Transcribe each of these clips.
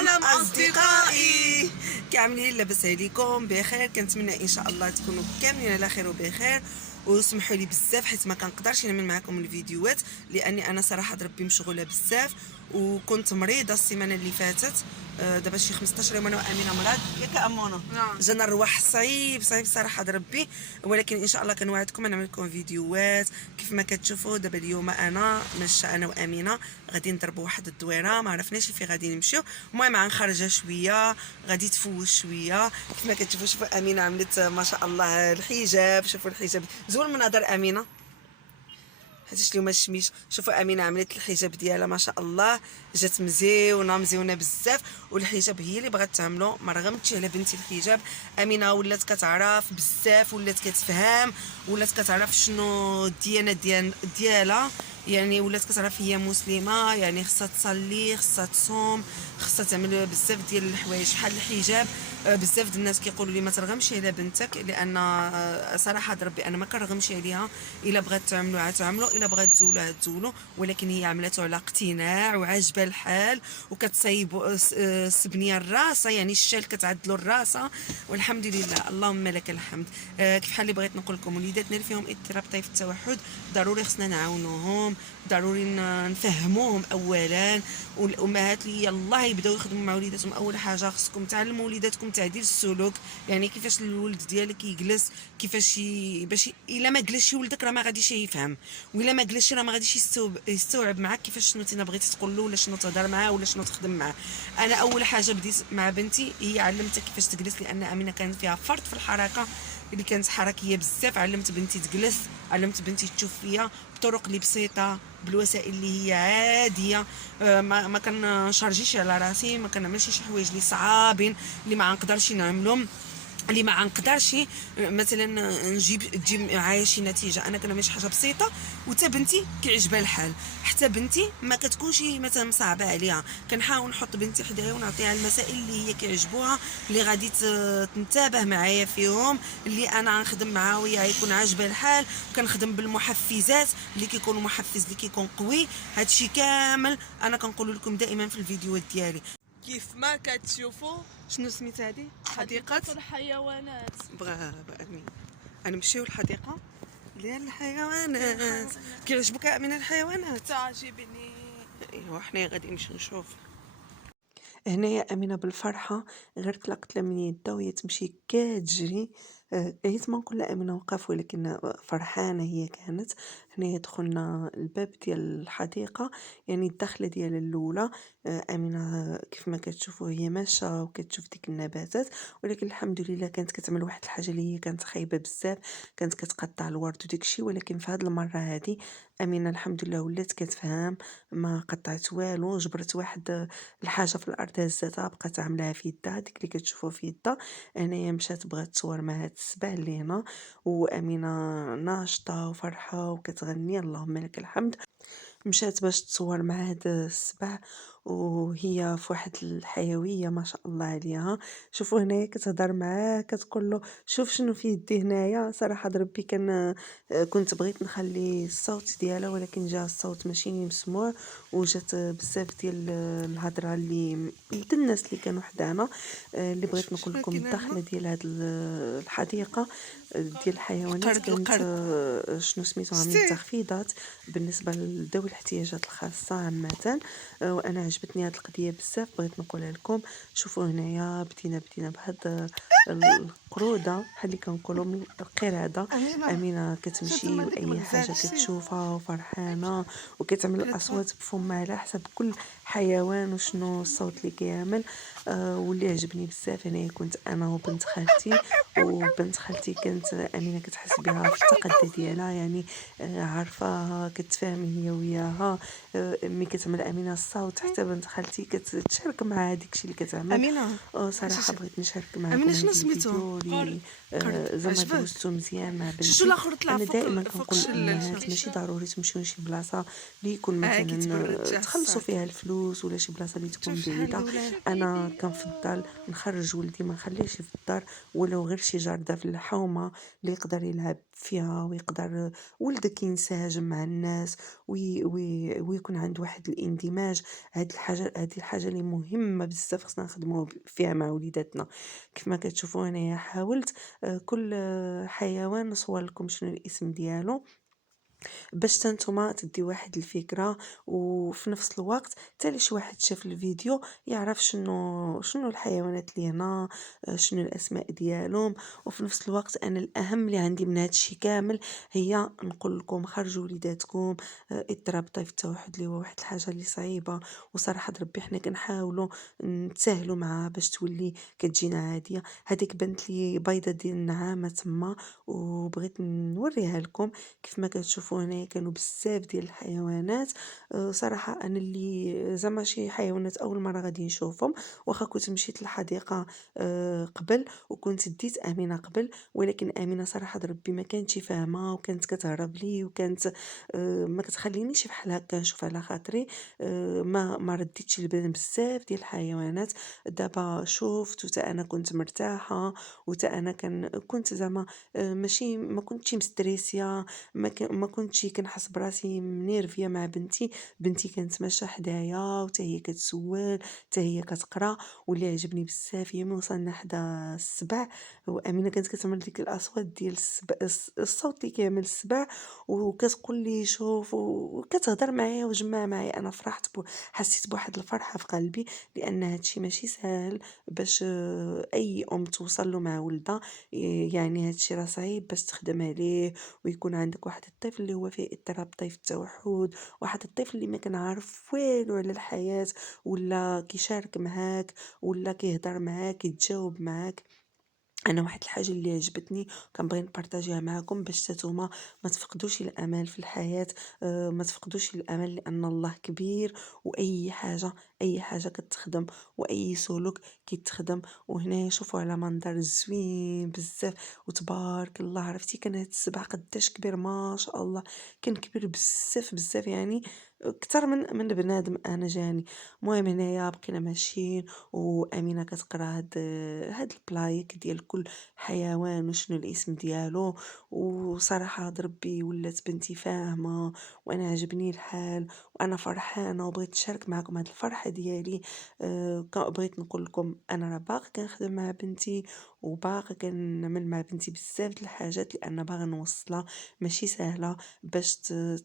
سلام اصدقائي، كاملين لاباس عليكم بخير؟ كنتمنى ان شاء الله تكونوا كاملين على خير وبخير. وسمحوا لي بزاف حيت ما كنقدرش نعمل معكم الفيديوهات لاني انا صراحه ربي مشغوله بزاف وكنت مريضه السيمانه اللي فاتت. دابا شي 15 يوم انا وامينه مرض ياك امونه. جانا الرواح صعيب صراحه ربي، ولكن ان شاء الله كنوعدكم نعمل لكم فيديوهات كيف ما كتشوفوا. دابا اليوم انا ماشيه انا وامينه غادي نضربوا واحد الدويره، ما عرفناش فين غادي نمشيو. المهم غنخرجها شويه، غادي تفوش شويه كيف ما كتشوفوا. شوفوا امينه عملت ما شاء الله الحجاب، شوفوا الحجاب زول من نظر امينه حيت اليوم الشميش. شوفوا امينه عملت الحجاب ديالها ما شاء الله، جات مزيونه بزاف. والحجاب هي اللي بغات تعملو، ما رغمتش على بنتي الحجاب. امينه ولات كتعرف بزاف، ولات كتفهم، ولات كتعرف شنو الديانه ديالها. يعني ولات كتعرف هي مسلمه، يعني خصها تصلي، خصها تصوم، خصها تعمل بزاف ديال الحوايج بحال الحجاب. بزاف ديال الناس كيقولوا لي ما ترغمش على بنتك، لان صراحه ربي انا ما كنرغمش عليها. الا بغات تعملوا عتعملوا، الا بغات تزولوا عتزولوا، ولكن هي عملته على اقتناع وعاجبها الحال. وكتصايب السبنيه الراسه، يعني الشال كتعدلوا الراسه، والحمد لله اللهم لك الحمد. كيف حال اللي بغيت نقول لكم وليداتنا اللي فيهم اضطراب طيف التوحد ضروري خصنا نعاونوهم، ضروري نفهموهم اولا. والامهات اللي يلاه يبداو يخدموا مع وليداتهم، اول حاجه خصكم تعلموا وليداتكم تعديل السلوك، يعني كيفاش الولد ديالك يجلس، كيفاش باش الا ما جلسش ولدك راه ما غاديش يفهم، والا ما جلسش راه ما غاديش يستوعب معاك كيفاش شنو انت بغيتي تقول له، ولا شنو تهضر معاه، ولا شنو تخدم معاه. انا اول حاجه بديت مع بنتي هي علمتها كيفاش تجلس، لان امينه كانت فيها فرط في الحركه، اللي كانت حركيه بزاف. علمت بنتي تجلس، علمت بنتي تشوف فيا بطرق اللي بسيطه، بالوسائل اللي هي عاديه. ما كنشارجيش على راسي، ما كنعملش شي حوايج اللي صعابين اللي ما نقدرش نعملهم، اللي ما نقدرش مثلا تجيب معايا شي نتيجه. انا كنعمل شي حاجه بسيطه وتا بنتي كيعجبها الحال، حتى بنتي ما كتكونش مثلا صعبه عليها. كنحاول نحط بنتي حدايا ونعطيها المسائل اللي هي كيعجبوها، اللي غادي تنتبه معايا فيهم، اللي انا نخدم معاها وهي يكون عاجبها الحال. كنخدم بالمحفزات اللي كيكون محفز اللي كيكون قوي. هادشي كامل انا كنقول لكم دائما في الفيديوهات ديالي. كيف ما كتشوفوا شنو سميت هذه حديقة الحيوانات. برافو امين. نمشيو الحديقة ديال الحيوانات. كيعجبك من الحيوانات؟ تعجبني. ايوا حنا غادي نمشيو نشوف. هنايا امينه بالفرحه غير طلقت لها من يدها وهي تمشي كتجري. عييت ما نقول لها امينه وقف، ولكن فرحانه هي كانت. هنايا دخلنا الباب ديال الحديقه، يعني الدخله ديال الاولى. امينه كيف ما كتشوفوا هي ماشيه وكتشوف ديك النباتات، ولكن الحمد لله كانت كتعمل واحد الحاجه اللي هي كانت خايبه بزاف، كانت كتقطع الورد وداك الشيء. ولكن في هذه المره هذه امينه الحمد لله ولات كتفهم، ما قطعت والو، جبرت واحد الحاجه في الارض هزتها بقات عاملاها في يدها، ديك اللي كتشوفوا في يدها. انايا مشات بغات تصور مع هاد السبع اللي هنا، وامينه ناشطه وفرحه وكتغني اللهم لك الحمد. مشات باش تصور مع هاد السبع، وهي في واحد الحيويه ما شاء الله عليها. شوفوا هنايا كتهضر معاه كتقول له شوف شنو في يدي هنايا. صراحه ربي كان كنت بغيت نخلي الصوت ديالها، ولكن جا الصوت ماشي مسموع، وجات بزاف ديال الهضره اللي الناس اللي كانوا حدانا. اللي بغيت نقول لكم الدخله ديال هاد الحديقه ديال الحيوانات كانت شنو سميتو عاملين تخفيضات بالنسبه لذوي الاحتياجات الخاصه عامه. وانا عجبتني هاد القضيه بزاف، بغيت نقولها لكم. شوفوا هنايا بدينا بهاد القروده بحال اللي كنقولوا من القرده. امينه كتمشي واي حاجه كتشوفها وفرحانه، وكتعمل الاصوات بفمها على حسب كل حيوان وشنو الصوت اللي كيعمل. واللي عجبني بزاف هنايا كنت انا وبنت خالتي. وبنت خالتي كانت امينه كتحس بها في التقدي ديالها، يعني عارفه كتفاهم هي وياها. ملي كتعمل امينه الصوت حتى بنت خالتي كتشارك مع هذيك الشيء اللي كتعمل. امينه صراحه بغيت نشارك معكم امينه هذا شنو سميتو؟ الفيديو اللي زعما عجبك؟ دوزتو مزيان مع شفتو بنتي. الاخر طلع انا فوق دائما فوق كنقول الشلال. للامهات ماشي ضروري تمشيو لشي بلاصه اللي يكون كيتبرد مثلا جا تخلصوا الصاك. فيها الفلوس، ولا شي بلاصه اللي تكون شوف شحال بعيده. الاولاد. انا كنفضل نخرج ولدي ما نخليهش في الدار، ولو غير شي جرده في الحومه اللي يقدر يلعب فيها، ويقدر ولدك ينسجم مع الناس ويكون عنده واحد الاندماج. هذه الحاجه اللي مهمه بزاف، خصنا نخدموا فيها مع وليداتنا. كيف ما كتشوفوا هنايا حاولت كل حيوان نصور لكم شنو الاسم ديالو باش حتى نتوما تديو واحد الفكرة، وفي نفس الوقت حتى شي واحد شاف الفيديو يعرف شنو الحيوانات اللي هنا، شنو الاسماء ديالهم. وفي نفس الوقت انا الاهم اللي عندي من هذا الشيء كامل هي نقول لكم خرجوا وليداتكم. اضطراب طيف التوحد اللي هو واحد الحاجه اللي صعيبه، وصراحه ربي حنا كنحاولوا نتساهلوا معها باش تولي كتجينا عاديه. هذيك بنت لي بيضه ديال النعامه تما، وبغيت نوريها لكم. كيف ما كتشوفوا هنايا كانوا بزاف ديال الحيوانات. صراحة أنا اللي زعما شي حيوانات أول مرة غادي نشوفهم، واخا كنت مشيت للحديقة قبل، وكنت ديت أمينة قبل، ولكن أمينة صراحة ربي ما كانتش فاهمة، وكانت كتهرب لي، وكانت ما كتخلينيش بحال هكا نشوف على خاطري. ما رديتش البال بزاف ديال الحيوانات. دابا شفت وتا أنا كنت مرتاحة، وتا أنا كنت زعما ماشي ما كنتش مستريسيا، ما كنتش كنحس براسي منيرفيا مع بنتي كانت ماشيه حدايا، وتا هي كتسول، حتى هي كتقرا. واللي عجبني بزاف هي ملي وصلنا حدا السبع، وامينه كانت كتعمل ديك الاصوات ديال السبع، الصوت اللي كيعمل السبع، وكتقول لي شوف، وكتهضر معايا وجمع معايا. انا فرحت حسيت بواحد الفرحه في قلبي، لان هادشي ماشي سهل باش اي ام توصل له مع ولدها. يعني هادشي راه صعيب باش تخدم عليه، ويكون عندك واحد الطفل اللي هو فيه اضطراب طيف التوحد، واحد الطفل اللي ما كنعرف والو على الحياة، ولا كيشارك معاك، ولا كيهضر معاك، يتجاوب معاك. انا واحد الحاجه اللي عجبتني كنبغي نبارطاجيها معكم باش نتوما ما تفقدوش الامل في الحياه. ما تفقدوش الامل لان الله كبير، واي حاجه اي حاجه كتخدم، واي سلوك كيتخدم. وهنا شوفوا على منظر زوين بزاف، وتبارك الله. عرفتي كان هاد السبع قداش كبير، ما شاء الله كان كبير بزاف بزاف، يعني اكثر من بنادم انا جاني. المهم هنايا بقينا ماشيين، وامينه كتقرا هاد البلايك ديال كل حيوان وشنو الاسم ديالو. وصراحه هاد ربي ولات بنتي فاهمه، وانا عجبني الحال، وانا فرحانه، وبغيت نشارك معكم هاد الفرحه ديالي. بغيت نقول لكم انا راه باقا كنخدم مع بنتي، وباقا كنعمل مع بنتي بزاف د الحاجات، لان باغا نوصلها. ماشي سهله باش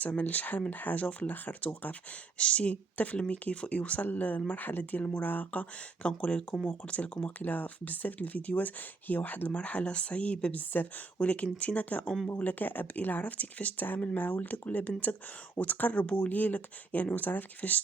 تعمل شحال من حاجه وفي الاخر توقف. شتي الطفل ملي يوصل للمرحله ديال المراهقه، كنقول لكم وقلت لكم وقيلا في بزاف د الفيديوهات، هي واحد المرحله صعيبه بزاف. ولكن انتينا كأم ولا كأب الا عرفتي كيفاش تتعامل مع ولدك ولا بنتك وتقربوا ليلك، يعني وتعرف كيفاش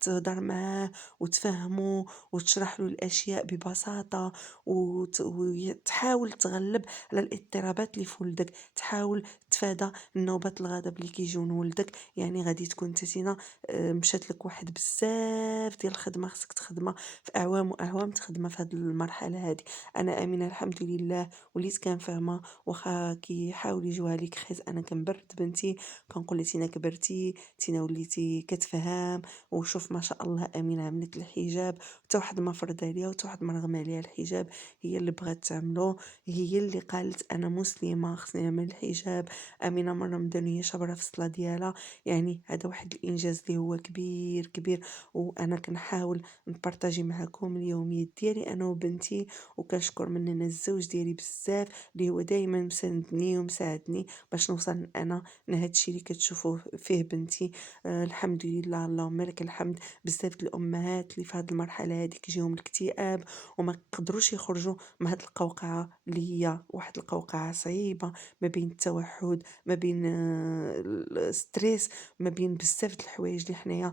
تهضر معاه وتفهمه وتشرح له الاشياء ببساطه، وتحاول تغلب على الاضطرابات اللي في ولدك، تحاول تفادى النوبات الغضب اللي كيجيو لولدك. يعني غادي تكون تتينا مشات لك واحد بزاف ديال الخدمه خصك تخدمها في اعوام واعوام تخدمها في هذه المرحله هذه. انا امينه الحمد لله وليت كنفهمها، واخا كيحاول يجيوها ليك خيز انا كنبرد بنتي، كنقول لها تينا كبرتي، تينا وليتي كتفهم. وشوف ما شاء الله امينه عملت الحجاب، حتى واحد ما فرض عليها، وحتى واحد ما رغم عليها الحجاب، هي اللي بغات تعملو، هي اللي قالت انا مسلمه خصني نعمل الحجاب. امينه من رمضان هي شابره في الصلاه ديالها. يعني هذا واحد الانجاز اللي هو كبير كبير، وانا كنحاول نبارطاجي معكم اليوميات ديالي انا وبنتي. وكنشكر مننا الزوج ديالي بزاف اللي هو دائما مساندني ومساعدني باش نوصل انا لهذا الشيء اللي كتشوفوه فيه بنتي. الحمد لله اللهم لك الحمد. بزاف د الامهات اللي في هذه المرحله هذه كيجيهم الاكتئاب وما يقدروش يخرجوا من هذه القوقعه اللي هي واحد القوقعه صعيبه، ما بين التوحد، ما بين الستريس، ما بين بزاف د الحوايج اللي حنايا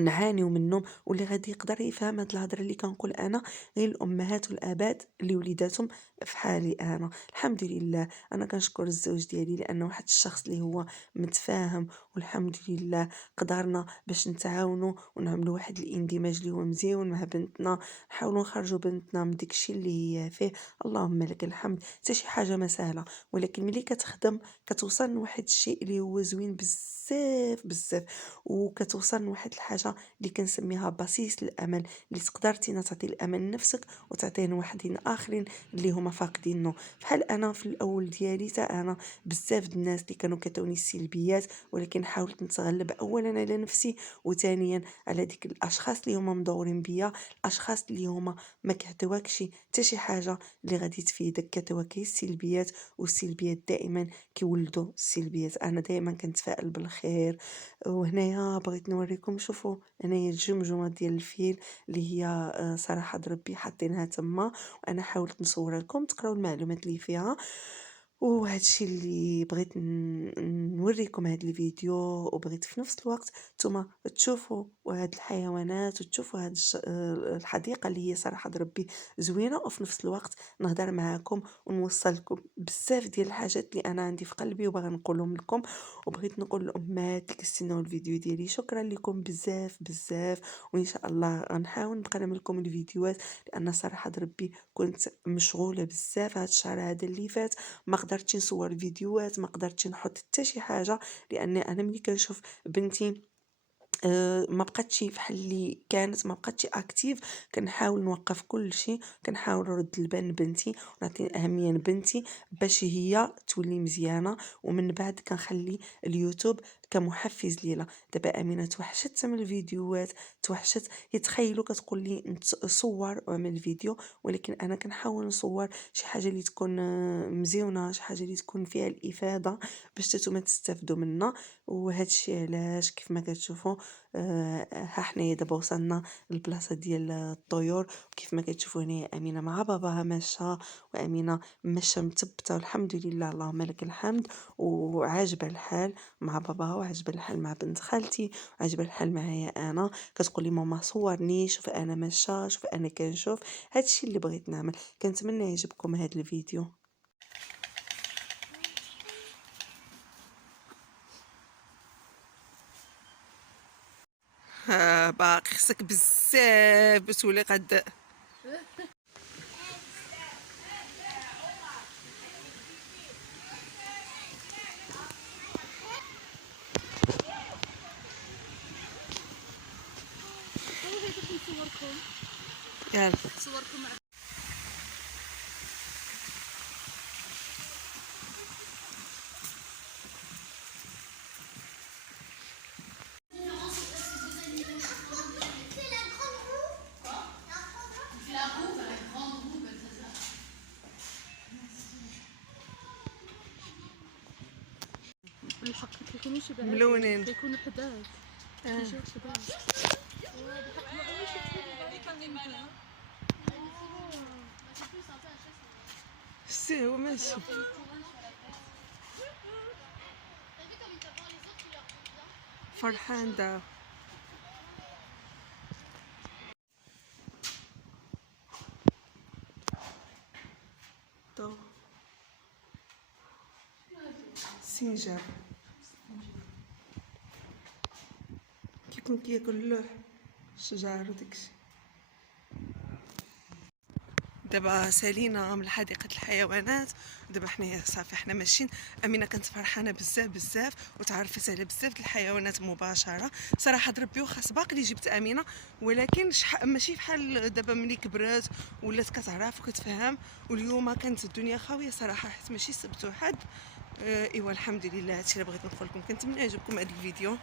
نعانيو منهم. واللي غادي يقدر يفهم هاد الهضره اللي كنقول انا غير الامهات والاباء اللي وليداتهم في حالي انا. الحمد لله انا كنشكر الزوج ديالي لانه واحد الشخص اللي هو متفاهم، والحمد لله قدرنا باش نتعاونوا ونعملوا واحد الاندماج اللي هو مزيون مع بنتنا، نحاولوا نخرجوا بنتنا من داكشي اللي هي فيه. اللهم لك الحمد. حتى شي حاجه ما سهله، ولكن ملي كتخدم كتوصل لواحد الشيء اللي هو زوين بزاف بزاف، وكتوصل لواحد الحاجه اللي كنسميها بصيص الامل، اللي تقدر تعطي الامل لنفسك وتعطيه لواحدين اخرين اللي هما فاقدينه. بحال انا في الاول ديالي تا انا بزاف د الناس اللي كانوا كتعطوني السلبيات، ولكن ولكن حاولت نتغلب اولا على نفسي، وثانيا على ديك الاشخاص اللي هما مدورين بيا، الاشخاص اللي هما ما كيعطيوكش حتى شي حاجه اللي غادي تفيدك، كتواكي السلبيات، والسلبيات دائما كيولدوا السلبيات. انا دائما كنتفائل بالخير. وهنايا بغيت نوريكم، شوفوا هنايا الجمجمه ديال الفيل اللي هي صراحه ربي حاطينها تما، وانا حاولت نصورها لكم تقراو المعلومات اللي فيها. وهذا الشيء اللي بغيت نوريكم هذا الفيديو، وبغيت في نفس الوقت نتوما تشوفوا هاد الحيوانات، وتشوفوا هاد الحديقه اللي هي صراحه ربي زوينه، وفي نفس الوقت نهضر معاكم ونوصل لكم بزاف ديال الحاجات اللي انا عندي في قلبي وباغا نقولهم لكم. وبغيت نقول للامهات اللي كيستناو الفيديو ديالي شكرا لكم بزاف بزاف، وان شاء الله غنحاول نبقى نعمل لكم الفيديوهات، لان صراحه ربي كنت مشغوله بزاف هاد الشهر هذا اللي فات، ما قدرتش نصور فيديوهات، ما قدرتش نحط حتى شي حاجه، لان انا ملي كنشوف بنتي ما بقاتش بحال اللي كانت، ما بقاتش اكتيف، كنحاول نوقف كل شيء، كنحاول نرد البال لبنتي ونعطي الاهميه لبنتي باش هي تولي مزيانه، ومن بعد كنخلي اليوتيوب كمحفز لينا. دابا امينه توحشت من الفيديوهات، توحشت، يتخيلوا كتقول لي صور واعمل فيديو، ولكن انا كنحاول نصور شي حاجه اللي تكون مزيونه، شي حاجه اللي تكون فيها الافاده باش نتوما تستافدوا منها. وهذا الشيء علاش كيف ما كتشوفوا ها حنايا دابا وصلنا للبلاصه ديال الطيور، وكيف ما كتشوفوا هنا امينه مع باباها ماشيه، وامينه ماشيه مثبته والحمد لله اللهم لك الحمد، وعاجبه الحال مع باباها، وعاجبه الحال مع بنت خالتي، وعاجبه الحال معايا انا. كتقول لي ماما صورني، شوف انا ماشيه، شوف انا كنشوف. هادشي اللي بغيت نعمل. كنتمنى يعجبكم هذا الفيديو. باقي خصك بزاف باش تولي قد صوركم يلا. صوركم مع بالحق كيكونوا شباب ملونين. كيكونوا حداد كيجيو شباب سي هو ماشي فرحان دا. سنجاب كيكون كياكل الشجر وداكشي. دابا سالينا من حديقه الحيوانات، دابا حنايا صافي حنا ماشيين. امينه كانت فرحانه بزاف بزاف وتعرفت على بزاف د الحيوانات مباشره. صراحه ربي واخا سباق اللي جبت امينه، ولكن ماشي بحال دابا ملي كبرات ولات كتعرف وكتفهم. واليوم كانت الدنيا خاويه صراحه، حيت ماشي سبت وحد. ايوا الحمد لله، هادشي اللي بغيت نقول لكم. كنتمنى يعجبكم هذا الفيديو.